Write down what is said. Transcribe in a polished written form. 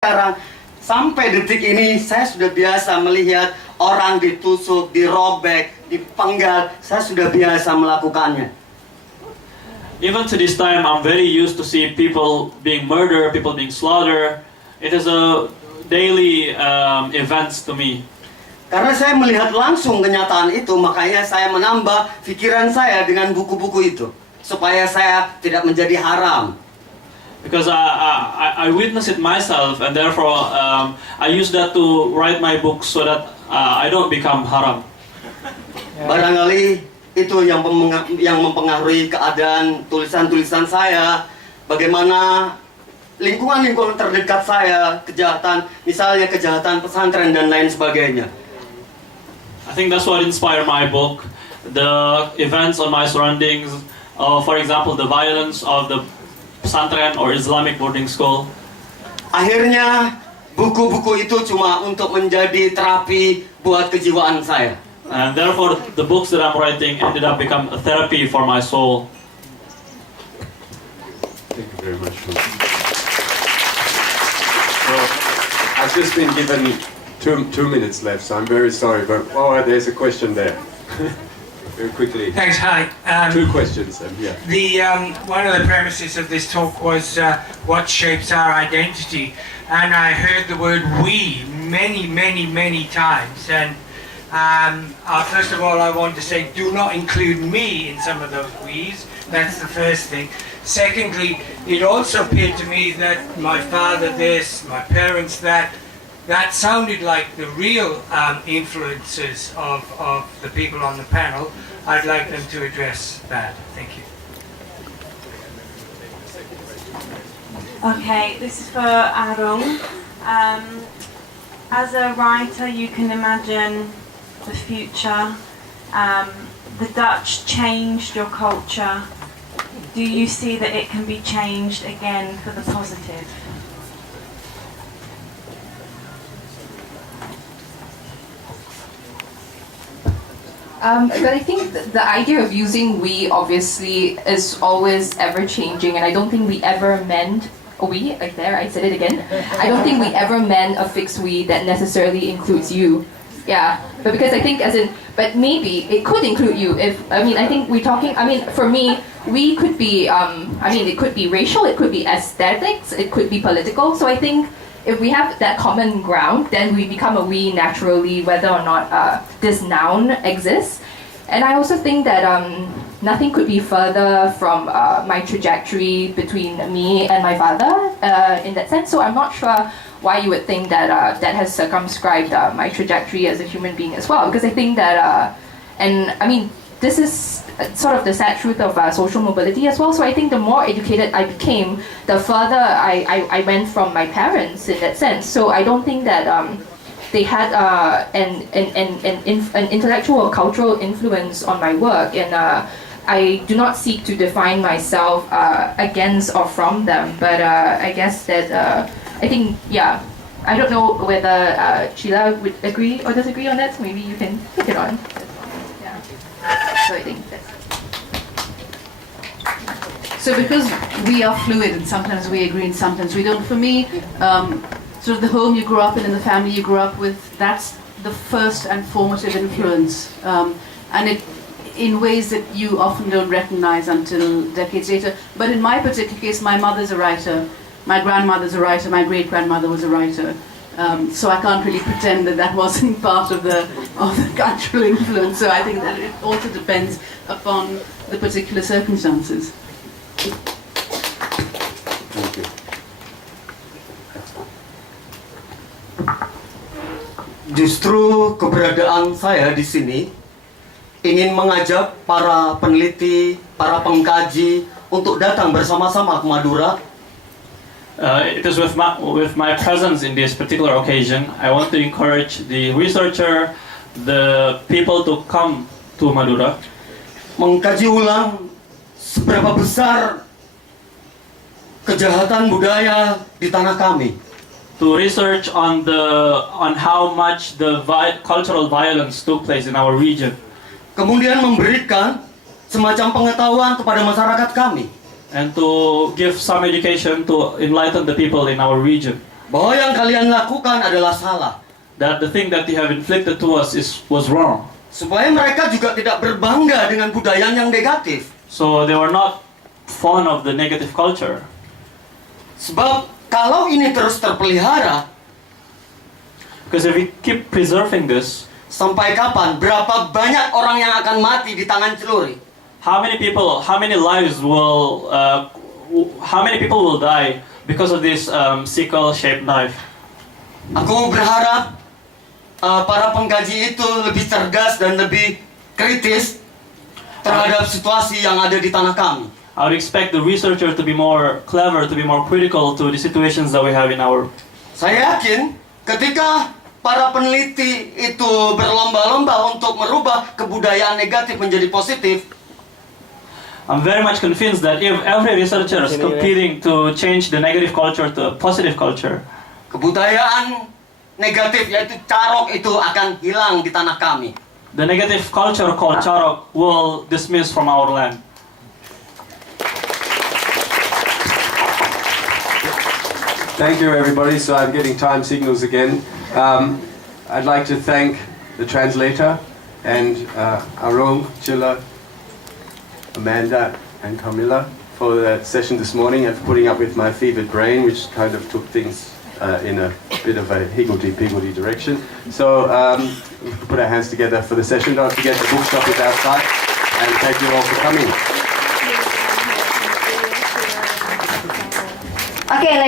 Sekarang sampai detik ini saya sudah biasa melihat orang ditusuk, dirobek, dipenggal. Saya sudah biasa melakukannya. Even to this time, I'm very used to see people being murdered, people being slaughtered. It is a daily events to me. Karena saya melihat langsung kenyataan itu, makanya saya menambah pikiran saya dengan buku-buku itu supaya saya tidak menjadi haram. Because I witness it myself, and therefore I use that to write my book so that I don't become haram. Barangkali itu yang mempengaruhi keadaan tulisan-tulisan saya, bagaimana lingkungan-lingkungan terdekat saya, kejahatan, misalnya kejahatan pesantren dan lain sebagainya. I think that's what inspired my book, the events on my surroundings, for example, the violence of the pesantren or Islamic boarding school. Akhirnya buku-buku itu cuma untuk menjadi terapi buat kejiwaan saya. And therefore, the books that I'm writing ended up become a therapy for my soul. Thank you very much. Well, I've just been given two minutes left, so I'm very sorry, but there's a question there. Very quickly. Thanks. Hi. Two questions. Yeah. One of the premises of this talk was what shapes our identity, and I heard the word "we" many times. And first of all, I want to say, do not include me in some of those "we's." That's the first thing. Secondly, it also appeared to me that my father this, my parents that sounded like the real influences of the people on the panel. I'd like them to address that. Thank you. Okay, this is for Arung. As a writer, you can imagine the future. The Dutch changed your culture. Do you see that it can be changed again for the positive? But I think the idea of using "we" obviously is always ever changing, and I don't think we ever meant "we." Like there, I said it again. I don't think we ever meant a fixed "we" that necessarily includes you. Yeah, but because I think but maybe it could include you. I think we're talking. For me, "we" could be. It could be racial. It could be aesthetics. It could be political. So I think, if we have that common ground, then we become a "we" naturally, whether or not this noun exists. And I also think that nothing could be further from my trajectory between me and my father in that sense. So I'm not sure why you would think that that has circumscribed my trajectory as a human being as well. Because I think that, this is sort of the sad truth of social mobility as well. So I think the more educated I became, the further I went from my parents in that sense. So I don't think that they had an intellectual or cultural influence on my work, and I do not seek to define myself against or from them. But I guess that I think, I don't know whether Sheila would agree or disagree on that. So maybe you can take it on. So I think that's. So because we are fluid and sometimes we agree and sometimes we don't, for me, sort of the home you grew up in and the family you grew up with, that's the first and formative influence. And it, in ways that you often don't recognize until decades later. But in my particular case, my mother's a writer, my grandmother's a writer, my great-grandmother was a writer. So I can't really pretend that that wasn't part of the cultural influence. So I think that it also depends upon the particular circumstances. Thank you. Justru keberadaan saya di sini ingin mengajak para peneliti, para pengkaji untuk datang bersama-sama ke Madura. It is with my presence in this particular occasion, I want to encourage the researcher, the people to come to Madura. Mengkaji ulang seberapa besar kejahatan budaya di tanah kami. To research on how much the cultural violence took place in our region. Kemudian memberikan semacam pengetahuan kepada masyarakat kami. And to give some education to enlighten the people in our region. bahwa yang kalian lakukan adalah salah, that the thing that you have inflicted to us was wrong. supaya mereka juga tidak berbangga dengan budaya yang negatif. So they were not fond of the negative culture. Sebab kalau ini terus terpelihara, Because if we keep preserving this, sampai kapan? Berapa banyak orang yang akan mati di tangan celuri? how many people will die because of this sickle-shaped knife? Aku berharap para pengkaji itu lebih cerdas dan lebih kritis terhadap situasi yang ada di tanah kami. I would expect the researcher to be more clever, to be more critical to the situations that we have in our... Saya yakin ketika para peneliti itu berlomba-lomba untuk merubah kebudayaan negatif menjadi positif, I'm very much convinced that if every researcher is competing to change the negative culture to a positive culture, kebudayaan negatif yaitu carok itu akan hilang di tanah kami. the negative culture called charok will dismiss from our land. Thank you, everybody. So I'm getting time signals again. I'd like to thank the translator and Arung, Chilla, Amanda, and Camilla for the session this morning and for putting up with my fevered brain, which kind of took things in a bit of a higgledy-piggledy direction. So we put our hands together for the session. Don't forget the bookshop is outside, and thank you all for coming. Okay,